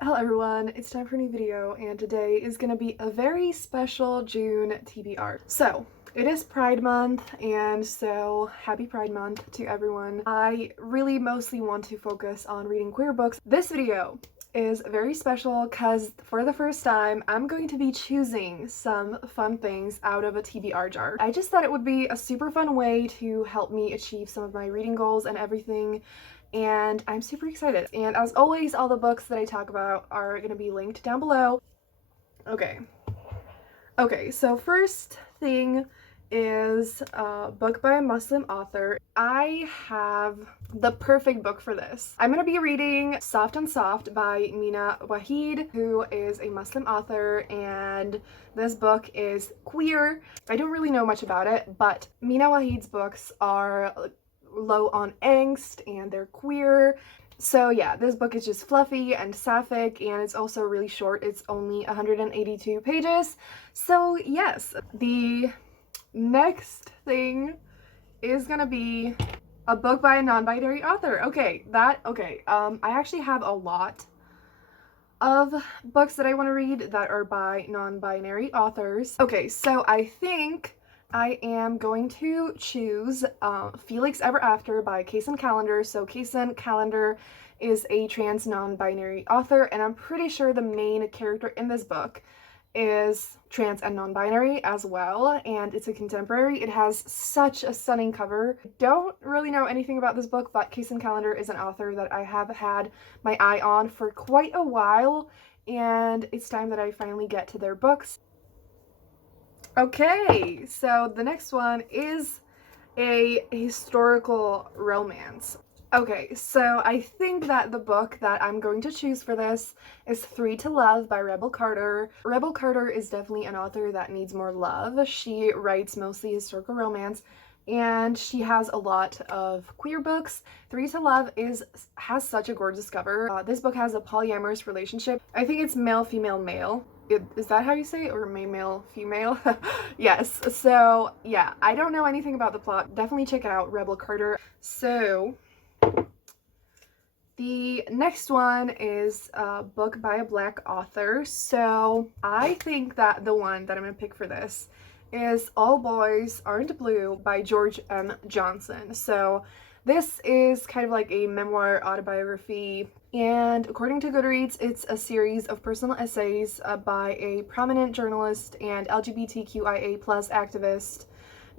Hello everyone, it's time for a new video and today is going to be a very special June TBR. So, it is Pride Month and so happy Pride Month to everyone. I really mostly want to focus on reading queer books. This video is very special because for the first time I'm going to be choosing some fun things out of a TBR jar. I just thought it would be a super fun way to help me achieve some of my reading goals and everything, and I'm super excited. And as always, all the books that I talk about are going to be linked down below. Okay, so first thing is a book by a Muslim author. I have the perfect book for this. I'm gonna be reading Soft and Soft by Mina Wahid, who is a Muslim author, and this book is queer. I don't really know much about it, but Mina Wahid's books are low on angst and they're queer. So yeah, this book is just fluffy and sapphic, and it's also really short. It's only 182 pages. So yes, the next thing is gonna be a book by a non-binary author. I actually have a lot of books that I want to read that are by non-binary authors. Okay, so I think I am going to choose Felix Ever After by Kaysen Callender. So Kaysen Callender is a trans non-binary author, and I'm pretty sure the main character in this book is trans and non-binary as well, and it's a contemporary. It has such a stunning cover. Don't really know anything about this book, but Kaysen Callender is an author that I have had my eye on for quite a while, and it's time that I finally get to their books. Okay, so the next one is a historical romance. Okay, so I think that the book that I'm going to choose for this is Three to Love by Rebel Carter. Rebel Carter is definitely an author that needs more love. She writes mostly historical romance, and she has a lot of queer books. Three to Love has such a gorgeous cover. This book has a polyamorous relationship. I think it's male, female, male. Is that how you say it? Or male, female? Yes. So yeah, I don't know anything about the plot. Definitely check out Rebel Carter. So the next one is a book by a Black author. So I think that the one that I'm gonna pick for this is All Boys Aren't Blue by George M. Johnson. So this is kind of like a memoir autobiography, and according to Goodreads, it's a series of personal essays by a prominent journalist and LGBTQIA+ activist,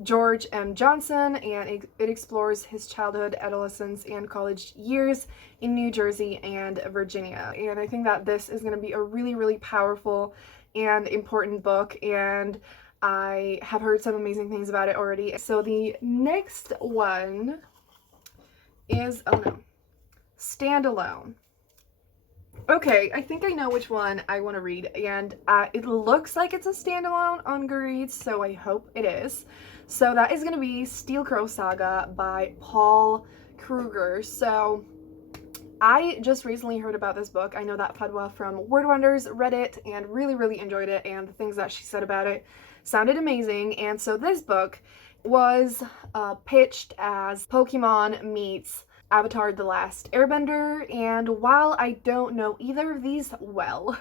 George M. Johnson, and it explores his childhood, adolescence, and college years in New Jersey and Virginia. And I think that this is going to be a really, really powerful and important book, and I have heard some amazing things about it already. So the next one is, oh no, Standalone. Okay, I think I know which one I want to read, and it looks like it's a standalone on Goodreads, so I hope it is. So that is going to be Steel Crow Saga by Paul Kruger. So I just recently heard about this book. I know that Padwa from Word Wonders read it and really, really enjoyed it, and the things that she said about it sounded amazing. And so this book was pitched as Pokemon meets Avatar: The Last Airbender, and while I don't know either of these well,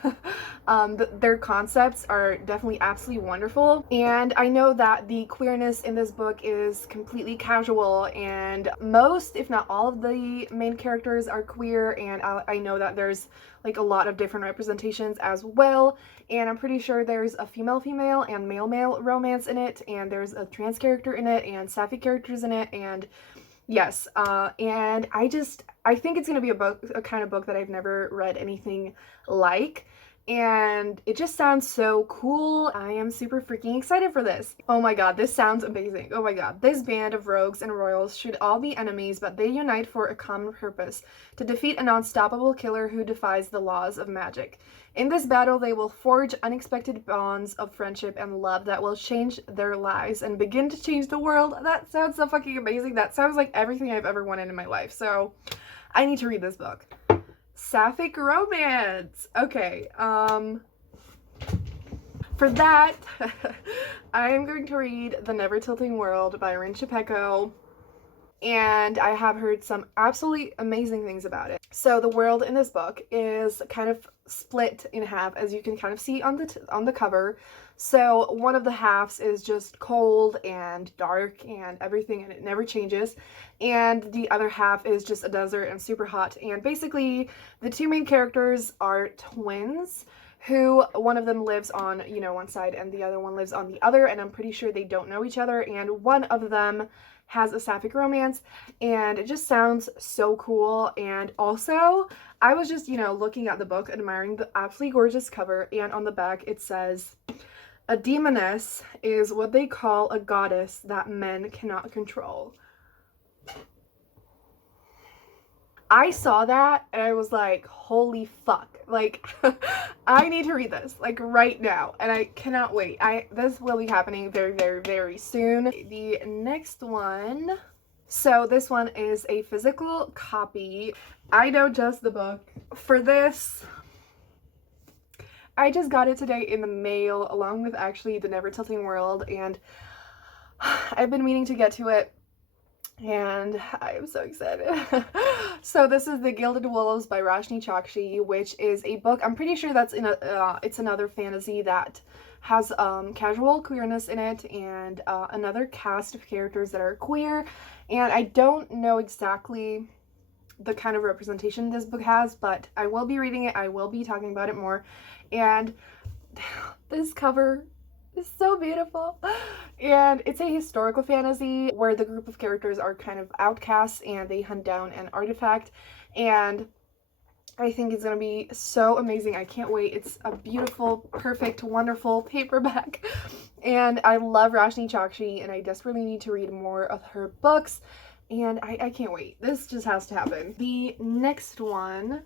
their concepts are definitely absolutely wonderful, and I know that the queerness in this book is completely casual, and most, if not all, of the main characters are queer, and I know that there's like a lot of different representations as well, and I'm pretty sure there's a female-female and male-male romance in it, and there's a trans character in it, and sapphic characters in it, and yes, and I think it's gonna be a kind of book that I've never read anything like, and it just sounds so cool. I am super freaking excited for this. Oh my god, this sounds amazing. Oh my god, this band of rogues and royals should all be enemies, but they unite for a common purpose: to defeat an unstoppable killer who defies the laws of magic. In this battle, they will forge unexpected bonds of friendship and love that will change their lives and begin to change the world. That sounds so fucking amazing. That sounds like everything I've ever wanted in my life. So I need to read this book. Sapphic romance. Okay, for that, I am going to read The Never Tilting World by Rin Chapeko. and I have heard some absolutely amazing things about it. So the world in this book is kind of split in half, as you can kind of see on the cover. So one of the halves is just cold and dark and everything, and it never changes. And the other half is just a desert and super hot. And basically, the two main characters are twins, who one of them lives on, you know, one side and the other one lives on the other, and I'm pretty sure they don't know each other, and one of them has a sapphic romance, and it just sounds so cool. And also, I was just, you know, looking at the book, admiring the absolutely gorgeous cover, and on the back it says, "A demoness is what they call a goddess that men cannot control." I saw that and I was like, holy fuck. Like, I need to read this, like, right now, and I cannot wait. This will be happening very, very, very soon. The next one, so this one is a physical copy. I know just the book. For this, I just got it today in the mail, along with actually The Never Tilting World, and I've been meaning to get to it, and I am so excited. So this is The Gilded Wolves by Roshni Chokshi, which is a book, I'm pretty sure that's it's another fantasy that has casual queerness in it, and another cast of characters that are queer, and I don't know exactly the kind of representation this book has, but I will be reading it, I will be talking about it more, and this cover is so beautiful. And it's a historical fantasy where the group of characters are kind of outcasts and they hunt down an artifact, and I think it's gonna be so amazing. I can't wait. It's a beautiful, perfect, wonderful paperback, and I love Roshni Chokshi, and I desperately need to read more of her books, and I can't wait. This just has to happen. The next one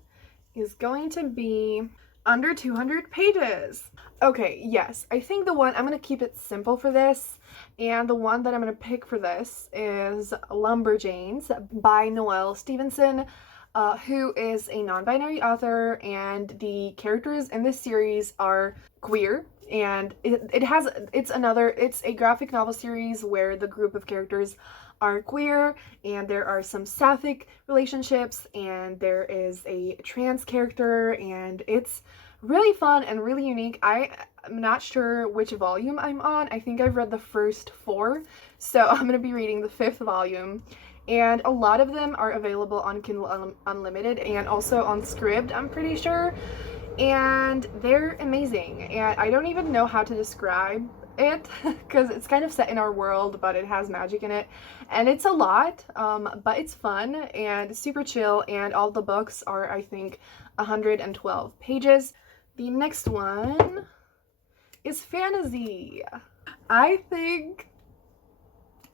is going to be under 200 pages. Okay, yes, I think the one, I'm going to keep it simple for this, and the one that I'm going to pick for this is Lumberjanes by Noelle Stevenson, who is a non-binary author, and the characters in this series are queer, and it's a graphic novel series where the group of characters are queer, and there are some sapphic relationships, and there is a trans character, and it's really fun and really unique. I'm not sure which volume I'm on. I think I've read the first 4, so I'm going to be reading the 5th volume, and a lot of them are available on Kindle Unlimited and also on Scribd, I'm pretty sure, and they're amazing, and I don't even know how to describe it because it's kind of set in our world, but it has magic in it, and it's a lot, but it's fun and super chill, and all the books are, I think, 112 pages. The next one is fantasy. I think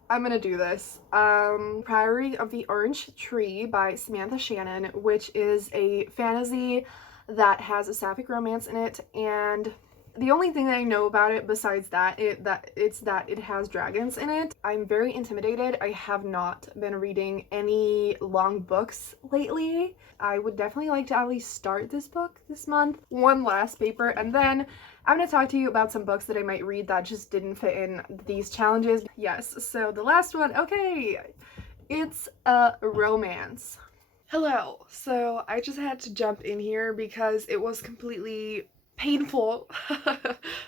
I'm gonna do this. Priory of the Orange Tree by Samantha Shannon, which is a fantasy that has a sapphic romance in it, and the only thing that I know about it besides that it's that it has dragons in it. I'm very intimidated. I have not been reading any long books lately. I would definitely like to at least start this book this month. One last paper, and then I'm going to talk to you about some books that I might read that just didn't fit in these challenges. Yes, so the last one, okay, it's a romance. Hello, so I just had to jump in here because it was completely painful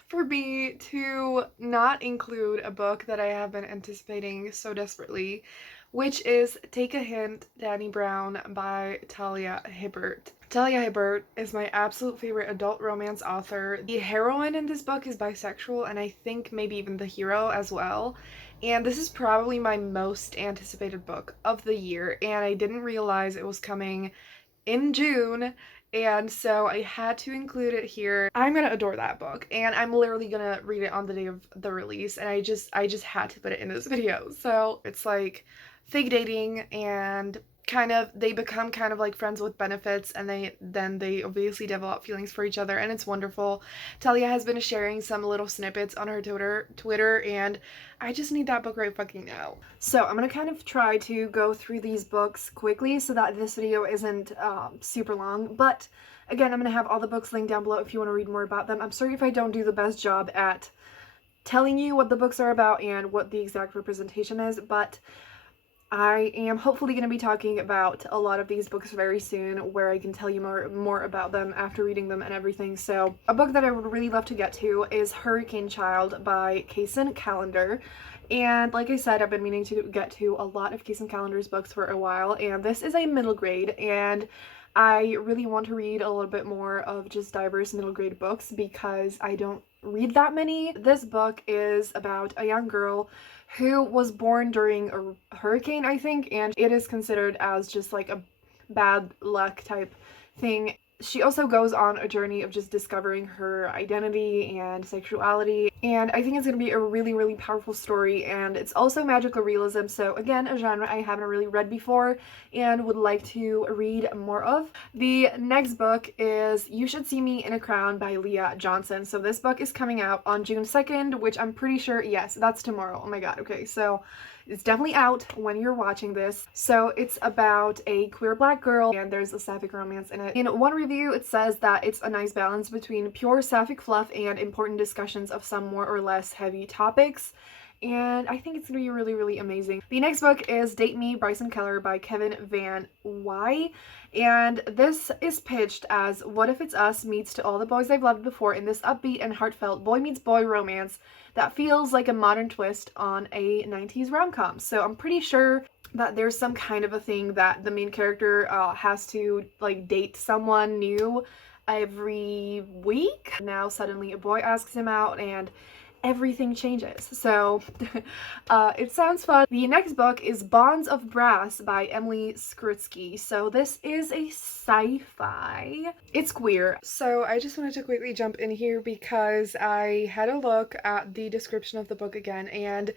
for me to not include a book that I have been anticipating so desperately, which is Take a Hint, Danny Brown by Talia Hibbert. Talia Hibbert is my absolute favorite adult romance author. The heroine in this book is bisexual, and I think maybe even the hero as well. And this is probably my most anticipated book of the year, and I didn't realize it was coming in June, and so I had to include it here. I'm gonna adore that book, and I'm literally gonna read it on the day of the release, and I just had to put it in this video. So it's like fake dating, and they become kind of like friends with benefits, and they obviously develop feelings for each other, and it's wonderful. Talia has been sharing some little snippets on her Twitter, and I just need that book right fucking now. So I'm gonna kind of try to go through these books quickly so that this video isn't super long, but again, I'm gonna have all the books linked down below if you want to read more about them. I'm sorry if I don't do the best job at telling you what the books are about and what the exact representation is, but I am hopefully going to be talking about a lot of these books very soon, where I can tell you more about them after reading them and everything. So a book that I would really love to get to is Hurricane Child by Kaysen Callender. And like I said, I've been meaning to get to a lot of Kaysen Callender's books for a while, and this is a middle grade, and I really want to read a little bit more of just diverse middle grade books because I don't read that many. This book is about a young girl who was born during a hurricane, I think, and it is considered as just like a bad luck type thing. She also goes on a journey of just discovering her identity and sexuality, and I think it's going to be a really, really powerful story, and it's also magical realism, so again, a genre I haven't really read before and would like to read more of. The next book is You Should See Me in a Crown by Leah Johnson. So this book is coming out on June 2nd, which I'm pretty sure, yes, that's tomorrow. Oh my god, okay, so it's definitely out when you're watching this. So it's about a queer black girl, and there's a sapphic romance in it. In one review, it says that it's a nice balance between pure sapphic fluff and important discussions of some more or less heavy topics. And I think it's gonna be really, really amazing. The next book is Date Me, Bryson Keller by Kevin Van Wy. And this is pitched as What If It's Us meets To All the Boys I've Loved Before in this upbeat and heartfelt boy meets boy romance that feels like a modern twist on a 90s rom-com. So I'm pretty sure that there's some kind of a thing that the main character has to like date someone new every week. Now suddenly a boy asks him out and everything changes. So it sounds fun. The next book is Bonds of Brass by Emily Skrutsky. So this is a sci-fi. It's queer. So I just wanted to quickly jump in here because I had a look at the description of the book again, and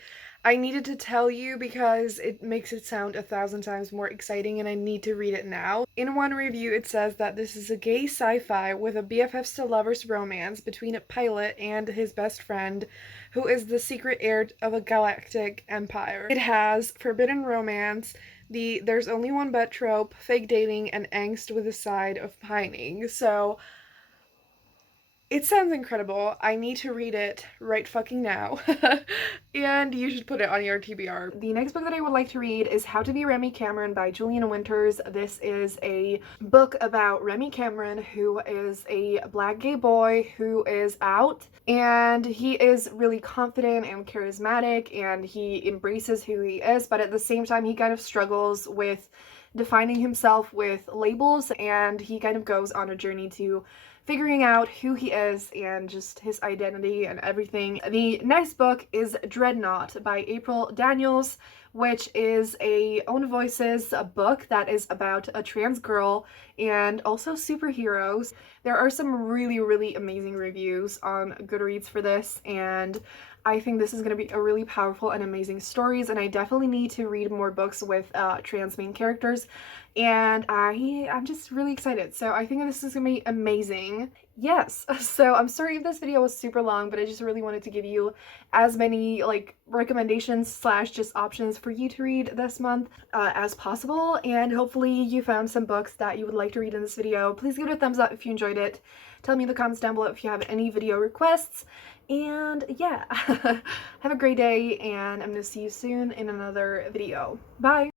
I needed to tell you because it makes it sound 1,000 times more exciting and I need to read it now. In one review it says that this is a gay sci-fi with a BFFs to lovers romance between a pilot and his best friend who is the secret heir of a galactic empire. It has forbidden romance, the there's only one bet trope, fake dating, and angst with a side of pining. So it sounds incredible. I need to read it right fucking now. And you should put it on your TBR. The next book that I would like to read is How to Be Remy Cameron by Julian Winters. This is a book about Remy Cameron, who is a black gay boy who is out, and he is really confident and charismatic and he embraces who he is, but at the same time he kind of struggles with defining himself with labels, and he kind of goes on a journey to figuring out who he is and just his identity and everything. The next book is Dreadnought by April Daniels, which is a Own Voices book that is about a trans girl and also superheroes. There are some really, really amazing reviews on Goodreads for this, and I think this is going to be a really powerful and amazing stories, and I definitely need to read more books with trans main characters, and I'm just really excited. So I think this is going to be amazing. Yes, so I'm sorry if this video was super long, but I just really wanted to give you as many like recommendations slash just options for you to read this month as possible, and hopefully you found some books that you would like to read in this video. Please give it a thumbs up if you enjoyed it. Tell me in the comments down below if you have any video requests, and yeah, have a great day, and I'm gonna see you soon in another video. Bye!